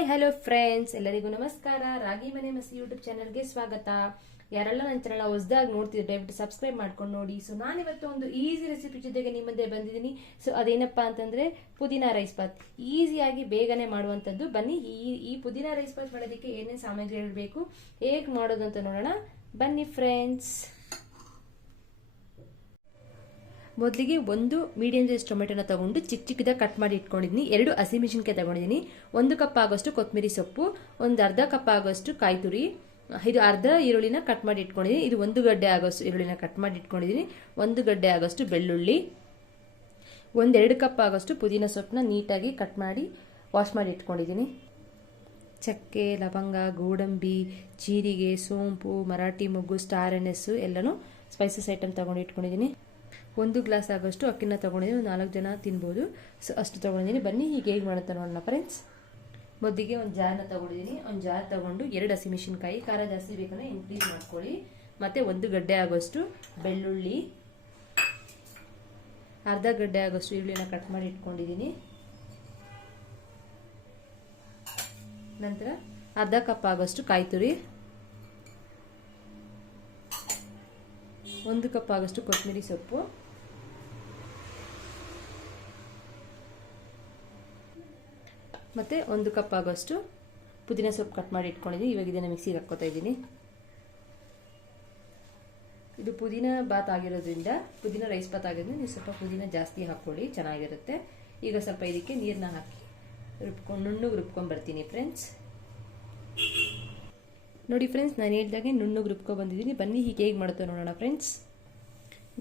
Hi, hello friends, ಎಲ್ಲರಿಗೂ ನಮಸ್ಕಾರ. ರಾಗಿ ಮನೆ ಮಸಿ ಯೂಟ್ಯೂಬ್ ಚಾನಲ್ಗೆ ಸ್ವಾಗತ. ಯಾರೆಲ್ಲ ನನ್ನ ಚಾನಲ್ ಹೊಸದಾಗಿ ನೋಡ್ತಿದ್ರೆ, ದಯವಿಟ್ಟು ಸಬ್ಸ್ಕ್ರೈಬ್ ಮಾಡ್ಕೊಂಡು ನೋಡಿ. ಸೊ ನಾನಿವತ್ತು ಒಂದು ಈಸಿ ರೆಸಿಪಿ ಜೊತೆಗೆ ನಿಮ್ಮ ಮುಂದೆ ಬಂದಿದ್ದೀನಿ. ಸೊ ಅದೇನಪ್ಪ ಅಂತಂದ್ರೆ ಪುದೀನ ರೈಸ್ ಬಾತ್ ಈಸಿಯಾಗಿ ಬೇಗನೆ ಮಾಡುವಂಥದ್ದು. ಬನ್ನಿ, ಈ ಈ ಪುದೀನ ರೈಸ್ ಬಾತ್ ಮಾಡೋದಕ್ಕೆ ಏನೇನು ಸಾಮಗ್ರಿಗಳು ಬೇಕು, ಹೇಗೆ ಮಾಡೋದು ಅಂತ ನೋಡೋಣ. ಬನ್ನಿ ಫ್ರೆಂಡ್ಸ್ ಮೊದಲಿಗೆ ಒಂದು ಮೀಡಿಯಂ ಸೈಜ್ ಟೊಮೆಟೊನ ತಗೊಂಡು ಚಿಕ್ಕ ಚಿಕ್ಕದಾಗ ಕಟ್ ಮಾಡಿ ಇಟ್ಕೊಂಡಿದ್ದೀನಿ ಎರಡು ಹಸಿಮೆಣಸಿನ್ಕಾಯಿ ತಗೊಂಡಿದ್ದೀನಿ ಒಂದು ಕಪ್ ಆಗೋಷ್ಟು ಕೊತ್ತಂಬರಿ ಸೊಪ್ಪು, ಒಂದು ಅರ್ಧ ಕಪ್ ಆಗೋಷ್ಟು ಕಾಯಿ ತುರಿ ಇದು ಅರ್ಧ ಈರುಳ್ಳಿನ ಕಟ್ ಮಾಡಿ ಇಟ್ಕೊಂಡಿದ್ದೀನಿ ಇದು ಒಂದು ಗಡ್ಡೆ ಆಗೋಷ್ಟು ಈರುಳ್ಳಿನ ಕಟ್ ಮಾಡಿ ಇಟ್ಕೊಂಡಿದ್ದೀನಿ ಒಂದು ಗಡ್ಡೆ ಆಗೋಷ್ಟು ಬೆಳ್ಳುಳ್ಳಿ, ಒಂದೆರಡು ಕಪ್ ಆಗೋಷ್ಟು ಪುದೀನ ಸೊಪ್ಪನ್ನ ನೀಟಾಗಿ ಕಟ್ ಮಾಡಿ ವಾಶ್ ಮಾಡಿ ಇಟ್ಕೊಂಡಿದ್ದೀನಿ ಚಕ್ಕೆ, ಲವಂಗ, ಗೋಡಂಬಿ, ಜೀರಿಗೆ, ಸೋಂಪು, ಮರಾಠಿ ಮೊಗ್ಗು, ಸ್ಟಾರ್ ಎಣ್ಣೆಸ್ಸು ಎಲ್ಲನೂ ಸ್ಪೈಸಸ್ ಐಟಮ್ ತಗೊಂಡು ಇಟ್ಕೊಂಡಿದ್ದೀನಿ ಒಂದು ಗ್ಲಾಸ್ ಆಗೋಷ್ಟು ಅಕ್ಕಿನ ತೊಗೊಂಡಿದ್ದೀನಿ ನಾಲ್ಕು ಜನ ತಿನ್ಬೋದು. ಸೊ ಅಷ್ಟು ತೊಗೊಂಡಿದ್ದೀನಿ. ಬನ್ನಿ ಈಗ ಹೇಗೆ ಮಾಡುತ್ತೆ ನೋಡೋಣ ಫ್ರೆಂಡ್ಸ್ ಮೊದಲಿಗೆ ಒಂದು ಜಾರನ್ನ ತೊಗೊಂಡಿದ್ದೀನಿ. ಒಂದು ಜಾರ್ ತೊಗೊಂಡು ಎರಡು ಹಸಿಮೆಣಸಿನ್ಕಾಯಿ ಖಾರ ಜಾಸ್ತಿ ಬೇಕಂದ್ರೆ ಇನ್ಕ್ರೀಸ್ ಮಾಡ್ಕೊಳ್ಳಿ. ಮತ್ತು ಒಂದು ಗಡ್ಡೆ ಆಗೋಷ್ಟು ಬೆಳ್ಳುಳ್ಳಿ. ಅರ್ಧ ಗಡ್ಡೆ ಆಗೋಷ್ಟು ಈರುಳ್ಳಿನ ಕಟ್ ಮಾಡಿ ಇಟ್ಕೊಂಡಿದ್ದೀನಿ. ನಂತರ ಅರ್ಧ ಕಪ್ ಆಗೋಷ್ಟು ಕಾಯಿ ತುರಿ ಒಂದು ಕಪ್ ಆಗೋಷ್ಟು ಕೊತ್ತಂಬರಿ ಸೊಪ್ಪು. ಮತ್ತು ಒಂದು ಕಪ್ ಆಗೋಷ್ಟು ಪುದೀನ ಸೊಪ್ಪು ಕಟ್ ಮಾಡಿ ಇಟ್ಕೊಂಡಿದ್ದೀನಿ ಇವಾಗ ಇದನ್ನು ಮಿಕ್ಸಿಗೆ ಹಾಕ್ಕೋತಾ ಇದ್ದೀನಿ. ಇದು ಪುದೀನ ಬಾತ್ ಆಗಿರೋದ್ರಿಂದ ಪುದೀನ ರೈಸ್ ಬಾತ್ ಆಗಿರೋದ್ರಿಂದ ನೀವು ಸ್ವಲ್ಪ ಪುದೀನ ಜಾಸ್ತಿ ಹಾಕ್ಕೊಳ್ಳಿ, ಚೆನ್ನಾಗಿರುತ್ತೆ. ಈಗ ಸ್ವಲ್ಪ ಇದಕ್ಕೆ ನೀರನ್ನ ಹಾಕಿ ರುಬ್ಕೊಂಡು ನುಣ್ಣಗೆ ರುಬ್ಕೊಂಡು ಬರ್ತೀನಿ ಫ್ರೆಂಡ್ಸ್ ನೋಡಿ ಫ್ರೆಂಡ್ಸ್ ನಾನು ಹೇಳಿದಾಗೆ ನುಣ್ಣು ರುಬ್ಕೊ ಬಂದಿದ್ದೀನಿ. ಬನ್ನಿ, ಹೀಗೆ ಹೇಗೆ ಮಾಡ್ತೇವೆ ನೋಡೋಣ ಫ್ರೆಂಡ್ಸ್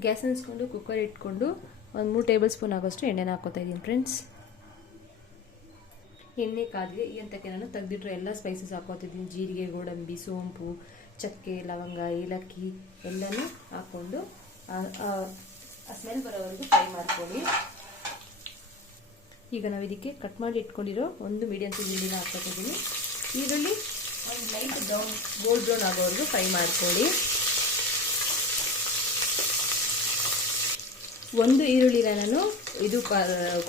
ಗ್ಯಾಸ್ ಅನ್ಸ್ಕೊಂಡು ಕುಕ್ಕರ್ ಇಟ್ಕೊಂಡು ಒಂದು ಮೂರು ಟೇಬಲ್ ಸ್ಪೂನ್ ಆಗೋಷ್ಟು ಎಣ್ಣೆನ ಹಾಕೋತಾ ಇದ್ದೀನಿ ಫ್ರೆಂಡ್ಸ್ ಎಣ್ಣೆ ಕಾದಿದೆ ಈ ನಾನು ತೆಗೆದಿಟ್ಟರೆ ಎಲ್ಲ ಸ್ಪೈಸಸ್ ಹಾಕೋತಿದ್ದೀನಿ ಜೀರಿಗೆ, ಗೋಡಂಬಿ, ಸೋಂಪು, ಚಕ್ಕೆ, ಲವಂಗ, ಏಲಕ್ಕಿ ಎಲ್ಲನೂ ಹಾಕ್ಕೊಂಡು ಸ್ಮೆಲ್ ಬರೋವರೆಗೂ ಫ್ರೈ ಮಾಡ್ಕೊಳ್ಳಿ. ಈಗ ನಾವು ಇದಕ್ಕೆ ಕಟ್ ಮಾಡಿ ಇಟ್ಕೊಂಡಿರೋ ಒಂದು ಮೀಡಿಯಂ ಸೈಜ್ ಹಾಕ್ಕೊತಿದ್ದೀನಿ ಈರುಳ್ಳಿ ಒಂದು ಲೈಟ್ ಬ್ರೌನ್ ಗೋಲ್ಡ್ ಬ್ರೌನ್ ಆಗೋವರೆಗೂ ಫ್ರೈ ಮಾಡ್ಕೊಳ್ಳಿ. ಒಂದು ಈರುಳ್ಳಿನ ನಾನು ಇದು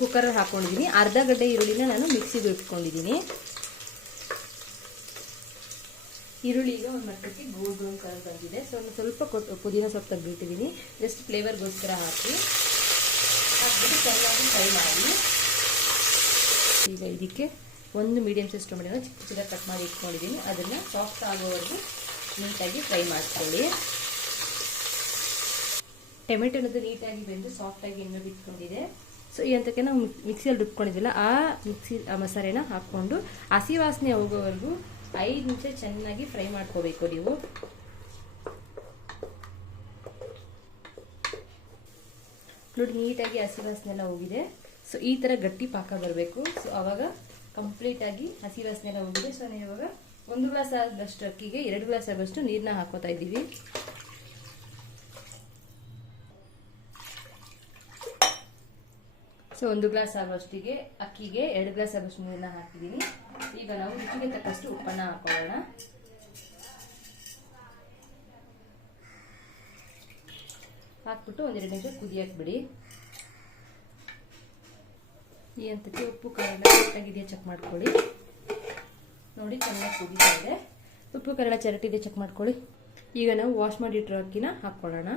ಕುಕ್ಕರ್ ಹಾಕೊಂಡಿದ್ದೀನಿ. ಅರ್ಧ ಗಡ್ಡೆ ಈರುಳ್ಳಿನ ನಾನು ಮಿಕ್ಸಿಗೆ ಇಟ್ಕೊಂಡಿದ್ದೀನಿ. ಈರುಳ್ಳಿ ಈಗ ಒಂದು ಮಟ್ಟಕ್ಕೆ ಗೋಲ್ಡ್ ಬ್ರೌನ್ ಕಲರ್ ಬಂದಿದೆ. ಸೊ ಒಂದು ಸ್ವಲ್ಪ ಪುದೀನ ಸೊಪ್ಪು ತೆಗೆದಿಟ್ಟಿದ್ದೀನಿ. ಜಸ್ಟ್ ಫ್ಲೇವರ್ಗೋಸ್ಕರ ಹಾಕಿ. ಹಾಕ್ಬಿಟ್ಟು ಚೆನ್ನಾಗಿ ಫ್ರೈ ಮಾಡಿ. ಈಗ ಇದಕ್ಕೆ ಒಂದು ಮೀಡಿಯಮ್ ಸೈಜ್ ಟೊಮೆಟೊನ ಚಿಕ್ಕ ಚಿಕ್ಕ ಕಟ್ ಮಾಡಿ ಇಟ್ಕೊಂಡಿದ್ದೀನಿ. ಅದನ್ನು ಸಾಫ್ಟ್ ಆಗೋವರೆಗೂ ನೀಟಾಗಿ ಫ್ರೈ ಮಾಡ್ಕೊಳ್ಳಿ. ಟೊಮೆಟೊನದು ನೀಟಾಗಿ ಬೆಂದು ಸಾಫ್ಟಾಗಿ ಎಣ್ಣೆ ಬಿಟ್ಕೊಂಡಿದೆ. ಸೊ ಈ ಅಂತಕ್ಕೆ ನಾವು ಮಿಕ್ಸಿಯಲ್ಲಿ ರುಬ್ಕೊಂಡಿದ್ದಿಲ್ಲ ಆ ಮಿಕ್ಸಿ ಆ ಮಸಾಲೆನ ಹಾಕ್ಕೊಂಡು ಹಸಿ ವಾಸನೆ ಹೋಗೋವರೆಗೂ ಐದು ನಿಮಿಷ ಚೆನ್ನಾಗಿ ಫ್ರೈ ಮಾಡ್ಕೋಬೇಕು ನೀವು. ನೋಡಿ ನೀಟಾಗಿ ಹಸಿ ವಾಸನೆ ಎಲ್ಲ ಹೋಗಿದೆ. ಸೊ ಈ ಥರ ಗಟ್ಟಿ ಪಾಕ ಬರಬೇಕು. ಸೊ ಆವಾಗ ಕಂಪ್ಲೀಟಾಗಿ ಹಸಿ ವಾಸನೆ ಎಲ್ಲ ಹೋಗಿದೆ. ಸೊ ನಾವು ಇವಾಗ ಒಂದು ಗ್ಲಾಸ್ ಆದಷ್ಟು ಅಕ್ಕಿಗೆ ಎರಡು ಗ್ಲಾಸ್ ಆಗುವಷ್ಟು ನೀರನ್ನ ಹಾಕೋತಾ ಇದ್ದೀವಿ. ಸೊ ಒಂದು ಗ್ಲಾಸ್ ಆಗೋಷ್ಟಿಗೆ ಅಕ್ಕಿಗೆ ಎರಡು ಗ್ಲಾಸ್ ಆಗೋಷ್ಟು ನೀರನ್ನ ಹಾಕಿದ್ದೀನಿ. ಈಗ ನಾವು ರುಚಿಗೆ ತಕ್ಕಷ್ಟು ಉಪ್ಪನ್ನ ಹಾಕೊಳ್ಳೋಣ. ಹಾಕ್ಬಿಟ್ಟು ಒಂದೆರಡು ನಿಮಿಷ ಕುದಿಯಕ್ಕೆ ಬಿಡಿ. ಈ ಅಂತಕ್ಕೆ ಉಪ್ಪು, ಖಾರ ಕರೆಕ್ಟಾಗಿದೆಯಾ ಚೆಕ್ ಮಾಡ್ಕೊಳ್ಳಿ. ನೋಡಿ, ಚೆನ್ನಾಗಿ ಕುದೀತಾ ಇದೆ. ಉಪ್ಪು, ಖಾರ ಚರಟಿದೆ ಚೆಕ್ ಮಾಡ್ಕೊಳ್ಳಿ. ಈಗ ನಾವು ವಾಶ್ ಮಾಡಿಟ್ಟಿರೋ ಅಕ್ಕಿನ ಹಾಕ್ಕೊಳ್ಳೋಣ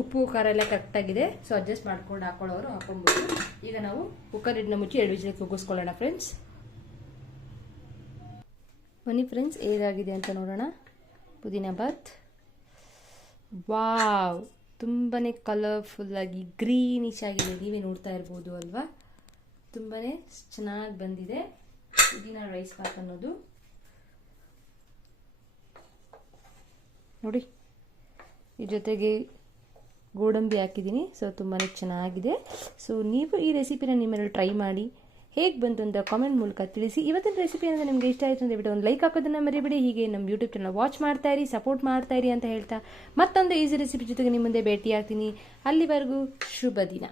ಉಪ್ಪು, ಖಾರ ಎಲ್ಲ ಕರೆಕ್ಟಾಗಿದೆ ಸೊ ಅಡ್ಜಸ್ಟ್ ಮಾಡ್ಕೊಂಡು ಹಾಕೊಳ್ಳೋರು ಹಾಕೊಂಡ್ಬಿಟ್ಟು ಈಗ ನಾವು ಕುಕ್ಕರ್ ಇಡ್ನ ಮುಚ್ಚಿ ಎರಡು ವಿಜಯ ಕುಗ್ಗಿಸ್ಕೊಳ್ಳೋಣ ಫ್ರೆಂಡ್ಸ್ ಬನ್ನಿ ಫ್ರೆಂಡ್ಸ್ ಏನಾಗಿದೆ ಅಂತ ನೋಡೋಣ. ಪುದೀನ ಬಾತ್ ವಾವ್ ತುಂಬಾ ಕಲರ್ಫುಲ್ಲಾಗಿ ಗ್ರೀನಿಶ್ ಆಗಿದೆ. ನೀವೇ ನೋಡ್ತಾ ಇರ್ಬೋದು ಅಲ್ವಾ? ತುಂಬಾ ಚೆನ್ನಾಗಿ ಬಂದಿದೆ. ಪುದೀನ ರೈಸ್ ಬಾತ್ ಅನ್ನೋದು. ನೋಡಿ, ಈ ಜೊತೆಗೆ ಗೋಡಂಬಿ ಹಾಕಿದ್ದೀನಿ. ಸೊ ತುಂಬಾ ಚೆನ್ನಾಗಿದೆ. ಸೊ ನೀವು ಈ ರೆಸಿಪಿನ ನಿಮ್ಮಲ್ಲಿ ಟ್ರೈ ಮಾಡಿ. ಹೇಗೆ ಬಂತು ಅಂತ ಕಾಮೆಂಟ್ ಮೂಲಕ ತಿಳಿಸಿ. ಇವತ್ತಿನ ರೆಸಿಪಿ ಅಂದರೆ ನಿಮಗೆ ಇಷ್ಟ ಆಯಿತು ಅಂತ ಬಿಟ್ಟು ಒಂದು ಲೈಕ್ ಹಾಕೋದನ್ನ ಮರಿಬೇಡಿ. ಹೀಗೆ ನಮ್ಮ ಯೂಟ್ಯೂಬ್ ಚಾನಲ್ ವಾಚ್ ಮಾಡ್ತಾ ಇರಿ ಸಪೋರ್ಟ್ ಮಾಡ್ತಾ ಇರಿ ಅಂತ ಹೇಳ್ತಾ ಮತ್ತೊಂದು ಈಸಿ ರೆಸಿಪಿ ಜೊತೆಗೆ ನಿಮ್ಮ ಮುಂದೆ ಭೇಟಿ ಆಗ್ತೀನಿ ಅಲ್ಲಿವರೆಗೂ ಶುಭ ದಿನ.